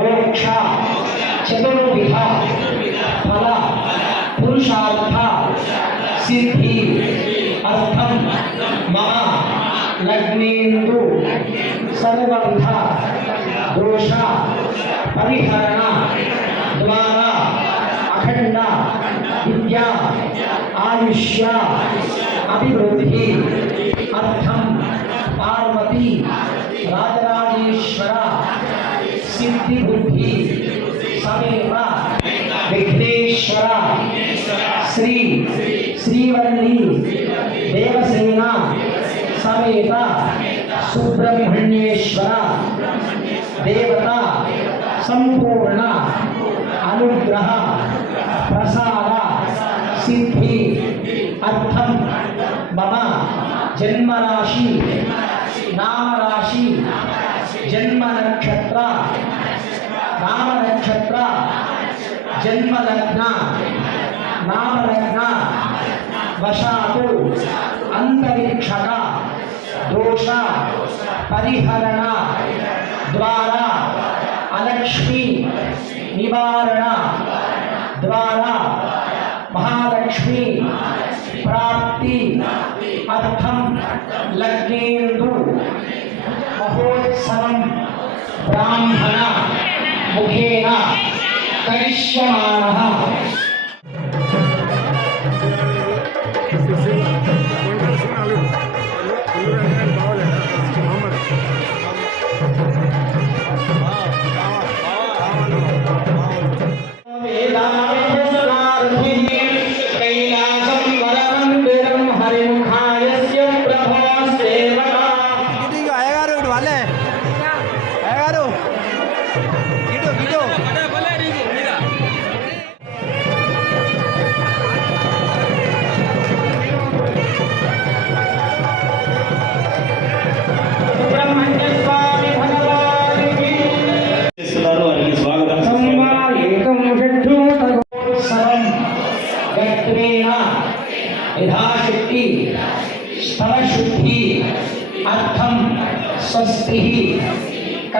मोक्ष चतुर्विध फल, पुरुषार्थ, सिद्धि, अर्थम, महा, लग्नेन्दु सर्वंध दोषा, परिहरण, द्वारा, अखंड, विद्या, आयुष्य, अभिवृद्धि, अर्थम, पार्वती, राजराजेश्वरा सिद्धि बुद्धि समेता विघ्नेश्वरा। श्री। श्रीवर्णी। देवसेना। समेता सुब्रह्मण्येश्वरा। देवता। संपूर्ण। अनुग्रह। प्रसाद। सिद्धि। अर्थम मम। जन्मराशि। जन्म नक्षत्र नाम नक्षत्र जन्म लग्न नाम लग्न वशातु। अंतरिक्षक दोष। परिहरण। द्वारा। अलक्ष्मी। निवारण। द्वारा। महालक्ष्मी। प्राप्ति। अर्थम लग्नेन्दु। तपोत्सवम ब्राह्मण मुखेन करिष्यमाणः।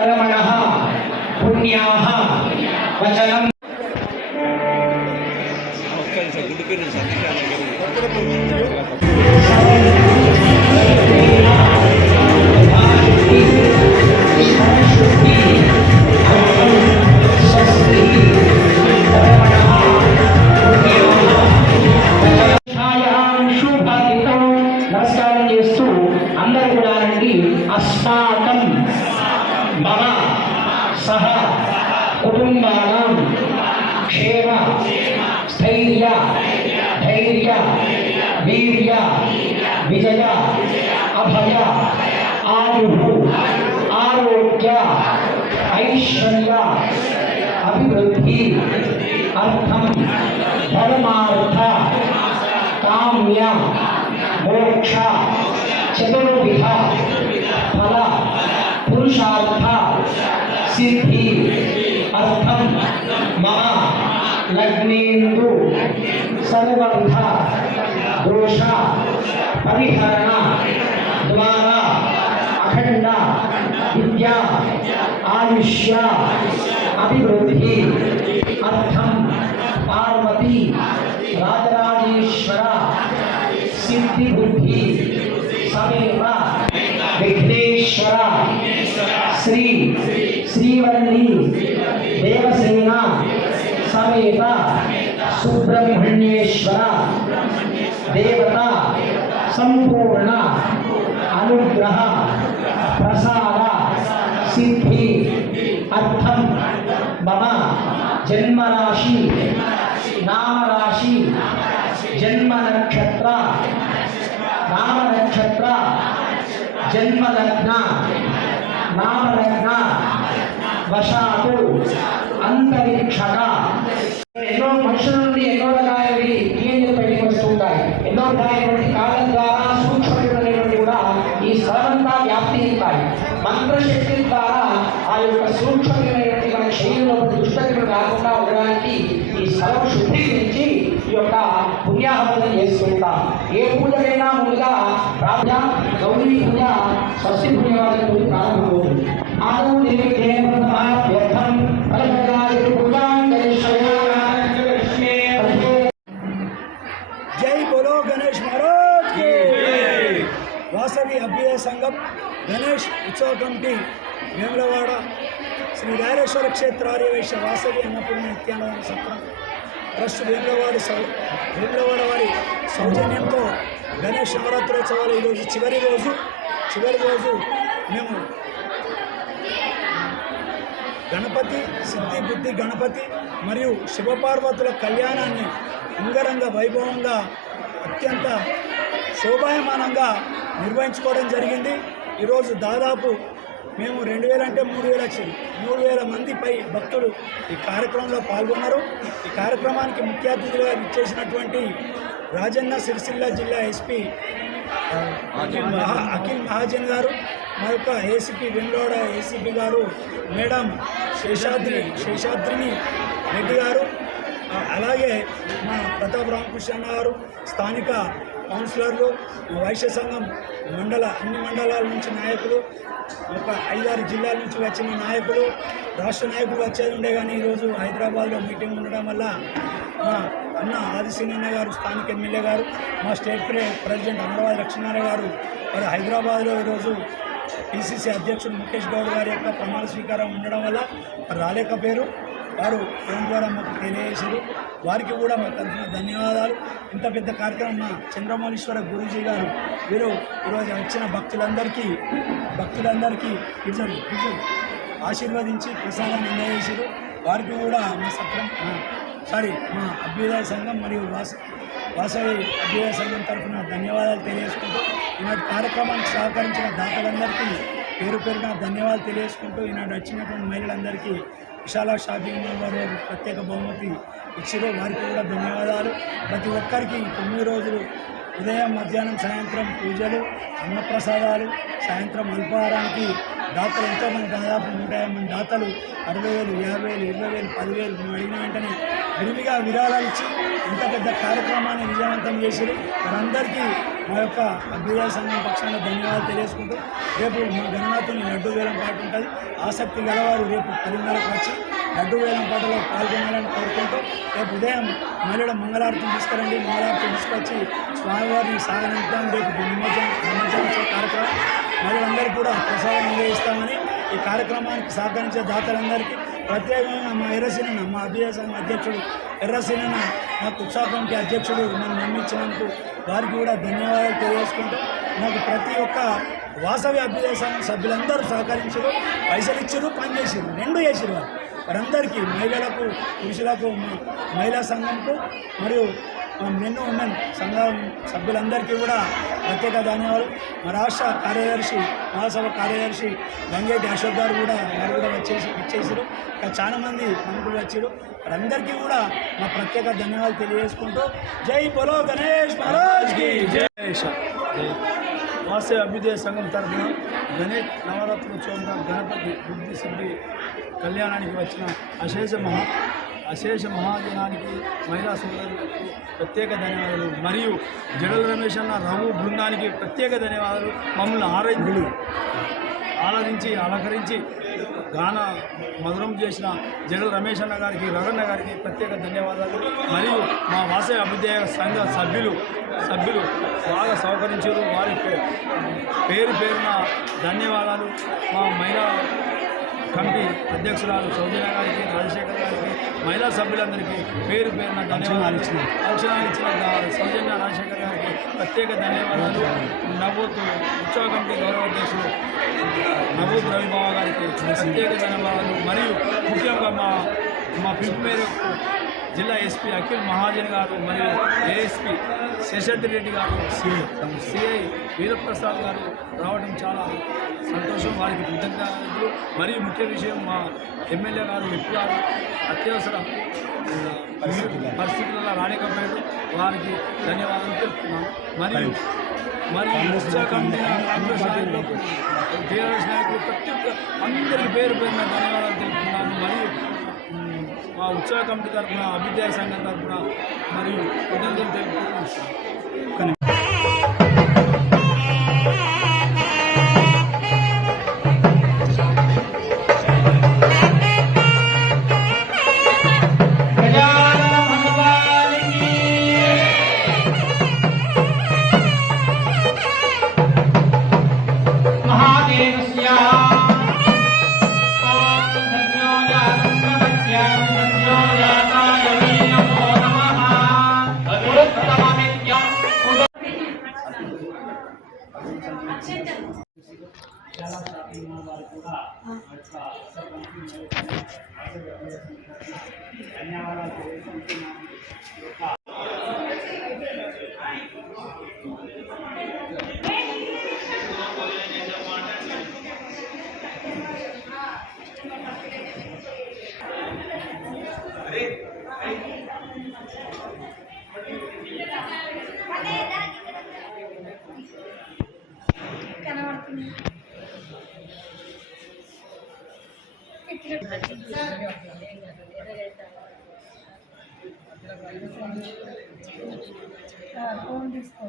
కర్మణ పుణ్యా వచనం నమస్కారం చేస్తూ అందరూ కూడా రండి. అస్మాకం మమ సహ కుటుంబానాం క్షేమ స్థైర్య ధైర్య వీర్య విజయ అభయ ఆయు ఆరోగ్య ఐశ్వర్య అభివృద్ధి అర్థం ధర్మార్థ కామ్య మోక్ష చతుర్విధ किंतु सर्वंध दोष परिहरणा, द्वारा, अखंड, विद्या, आयुष्य, अभिवृद्धि, अर्थम, पार्वती, राजराजेश्वर, सिद्धि, बुद्धि, समेव, विघ्नेश्वर, श्री, श्रीवर्णी, देवसेना समेता सुब्रह्मण्येश्वर, देवता, संपूर्ण अनुग्रह, प्रसाद, सिद्धि अर्थम मम जन्म राशि नाम राशि जन्म नक्षत्र नाम नक्षत्र जन्म लग्न नाम लग्न वशातु अंतरिक्षका సూక్ష్మమైనటువంటి మన శరీరంలో దుష్టక్రియలు రాకుండా ఉండడానికి ఈ స్థలం శుద్ధీకరించి ఈ యొక్క పుణ్యాహవనం చేసుకుంటాం ఏ పూజకైనా ముందుగా రాజ గౌరీ పూజ స్వస్తి పుణ్యవాదం పూజ ప్రారంభమవుతుంది ఆదౌ దేవి దేవతాభ్యర్థం ఫలభద్రాయ పూజాం కరిష్యామి జై బోలో గణేష్ మహారాజ్ కి వాసవి అభ్యుదయ సంఘం గణేష్ ఉత్సవ కమిటీ వేములవాడ శ్రీ రాయరేశ్వర క్షేత్ర వాసవి అన్నపూర్ణ నిత్యానంద సత్రం. ట్రస్ట్ వేములవాడి సౌ వేములవాడ వారి సౌజన్యంతో గణేష్ నవరాత్రోత్సవాలు ఈరోజు చివరి రోజు. చివరి రోజు మేము గణపతి సిద్ధి బుద్ధి గణపతి మరియు శివపార్వతుల కళ్యాణాన్ని అంగరంగ వైభవంగా అత్యంత శోభాయమానంగా నిర్వహించుకోవడం జరిగింది. ఈరోజు దాదాపు మేము రెండు వేల అంటే మూడు వేల వచ్చింది. మూడు వేల మంది పై భక్తులు ఈ కార్యక్రమంలో పాల్గొన్నారు. ఈ కార్యక్రమానికి ముఖ్య అతిథిగా ఇచ్చేసినటువంటి రాజన్న సిరిసిల్ల జిల్లా ఎస్పీ అఖిల్ మహా మహాజన్ గారు మా యొక్క ఏసీపీ వెంగళవాడ ఏసీపీ గారు మేడం శేషాద్రి శేషాద్రిని రెడ్డి గారు అలాగే మా ప్రతాప్ రామకృష్ణ గారు స్థానిక కౌన్సిలర్లు వైశ్య సంఘం మండల అన్ని మండలాల నుంచి నాయకులు ఒక ఐదారు జిల్లాల నుంచి వచ్చిన నాయకులు రాష్ట్ర నాయకులు వచ్చేది ఉండే కానీ ఈరోజు హైదరాబాద్లో మీటింగ్ ఉండడం వల్ల మా అన్న ఆదిశీనన్న గారు స్థానిక ఎమ్మెల్యే గారు మా స్టేట్ ప్రెసిడెంట్ అమరవాది లక్ష్మీనారాయణ గారు మరి హైదరాబాద్లో ఈరోజు పిసిసి అధ్యక్షుడు ముఖేష్ గౌడ్ గారి యొక్క ప్రమాణ స్వీకారం ఉండడం వల్ల రాలేక రాలేకపోయారు వారు ఫోన్ ద్వారా మాకు తెలియజేశారు. వారికి కూడా మా తరఫున ధన్యవాదాలు. ఇంత పెద్ద కార్యక్రమం మా చంద్రమౌళీశ్వర గురూజీ గారు వీరు ఈరోజు వచ్చిన భక్తులందరికీ భక్తులందరికీ ఆశీర్వదించి ప్రసాదాన్ని అందజేశారు. వారికి కూడా మా సత్రం సారీ మా అభ్యుదయ సంఘం మరియు వాస వాసవి అభ్యుదయ సంఘం తరఫున ధన్యవాదాలు తెలియజేసుకుంటూ ఈనాటి కార్యక్రమానికి సహకరించిన దాతలందరికీ పేరు పేరున ధన్యవాదాలు తెలియజేసుకుంటూ ఈనాడు వచ్చినటువంటి మహిళలందరికీ విశాల షాపింగ్ మాల్ వారు ప్రత్యేక బహుమతి ఇచ్చిరో. వారికి కూడా ధన్యవాదాలు. ప్రతి ఒక్కరికి తొమ్మిది రోజులు ఉదయం మధ్యాహ్నం సాయంత్రం పూజలు అన్నప్రసాదాలు సాయంత్రం అల్పాహారానికి దాతలు ఎంతోమంది దాదాపు నూట యాభై మంది దాతలు అరవై వేలు యాభై వేలు ఇరవై వేలు పదివేలు అడిగిన వెంటనే విరివిగా విరాళాలు ఇచ్చి ఇంత పెద్ద కార్యక్రమాన్ని విజయవంతం చేశారు. వారందరికీ మా యొక్క అభ్యుదయ సంఘం పక్షాన ధన్యవాదాలు తెలియజేసుకుంటూ రేపు మా గణనాథుని లడ్డు వేలం పాట ఉంటుంది. ఆసక్తి గలవారు రేపు పదిన్నరకు వచ్చి లడ్డు వేలం పాటలో పాల్గొనాలని కోరుకుంటూ రేపు ఉదయం మహిళల మంగళారతిని తీసుకురండి. మంగళారతి తీసుకొచ్చి స్వామివారిని సాగనంపుతాం రేపు నిమజ్జనం నిమజ్జనం కార్యక్రమం. మహిళలందరూ కూడా ప్రసాదం అందజేస్తామని ఈ కార్యక్రమానికి సహకరించే దాతలందరికీ ప్రత్యేకంగా మా ఎర్రసీనన్న మా అభ్యుదయ సంఘం అధ్యక్షుడు. ఎర్రసీనన్న నాకు ఉత్సాహంకి కమిటీ అధ్యక్షుడు నన్ను నమ్మించినందుకు వారికి కూడా ధన్యవాదాలు తెలియజేసుకుంటూ నాకు ప్రతి ఒక్క వాసవి అభ్యుదయ సంఘం సభ్యులందరూ సహకరించారు పైసలు ఇచ్చారు పని చేసారు రెండు చేసారు వారు. వారందరికీ మహిళలకు పురుషులకు మహిళా సంఘంకు మరియు మెన్ ఉమెన్ సంఘం సభ్యులందరికీ కూడా ప్రత్యేక ధన్యవాదాలు. మా రాష్ట్ర కార్యదర్శి మహాసభ కార్యదర్శి గంగేటి అశోక్ గారు కూడా వారు కూడా వచ్చేసి ఇచ్చేసారు ఇంకా చాలా మంది ప్రముఖులు వచ్చారు. వారందరికీ కూడా మా ప్రత్యేక ధన్యవాదాలు తెలియజేసుకుంటూ జై బలో గణేష్ మహారాజ్కి జై. వాసవి అభ్యుదయ సంఘం తరఫున గణేష్ నవరాత్రోత్సవంగా గణపతి బుద్ధి సిద్ధి కళ్యాణానికి వచ్చిన అశేష మహా అశేష మహాజనానికి మహిళా సోదరులకు ప్రత్యేక ధన్యవాదాలు. మరియు జడల రమేష్ అన్న రఘు బృందానికి ప్రత్యేక ధన్యవాదాలు. మమ్మల్ని ఆరాధ్యులు ఆరాధించి అలంకరించి గాన మధురం చేసిన జడల రమేష్ అన్న గారికి రగన్న గారికి ప్రత్యేక ధన్యవాదాలు. మరియు మా వాసవి అభ్యుదయ సంఘ సభ్యులు సభ్యులు బాగా సహకరించారు. వారి పేరు పేరున ధన్యవాదాలు. మా మహిళా కమిటీ అధ్యక్షురాలు సౌజన్య గారికి రాజశేఖర్ గారికి మహిళా సభ్యులందరికీ పేరు పేరున ధన్యవాదాలు. ఇచ్చిన అంచనాలు ఇచ్చిన సౌజన్య రాజశేఖర్ గారికి ప్రత్యేక ధన్యవాదాలు. నవోత్ ఉత్సవ కమిటీ గౌరవ అధ్యక్షులు నవోత్ రవిబాబా గారికి ప్రత్యేక ధన్యవాదాలు. మరియు ముఖ్యంగా మా మా పిలుపు మేరకు జిల్లా ఎస్పీ అఖిల్ మహాజన్ గారు మరియు ఏఎస్పీ శేషాద్రి రెడ్డి గారు సిఐ వీరప్రసాద్ గారు రావడం చాలా సంతోషం. వారికి కృతజ్ఞతలు. మరియు ముఖ్య విషయం మా ఎమ్మెల్యే గారు విప్ గారు అత్యవసర పరిస్థితులలో రాలేకపోయారు. వారికి ధన్యవాదాలు తెలుపుతున్నాను మరియు మరియు ఉత్సాహ కమిటీ కాంగ్రెస్ టీఆర్ఎస్ నాయకులు ప్రతి ఒక్క అందరికీ పేరు పేరున ధన్యవాదాలు తెలుపుతున్నాను. మరియు మా ఉత్సవ కమిటీ తరఫున అభ్యుదయ సంఘం తరఫున మరియు కృతజ్ఞతలు తెలుపుతున్నాను 我微信上吗？有啊。ఫోన్ తీసుకో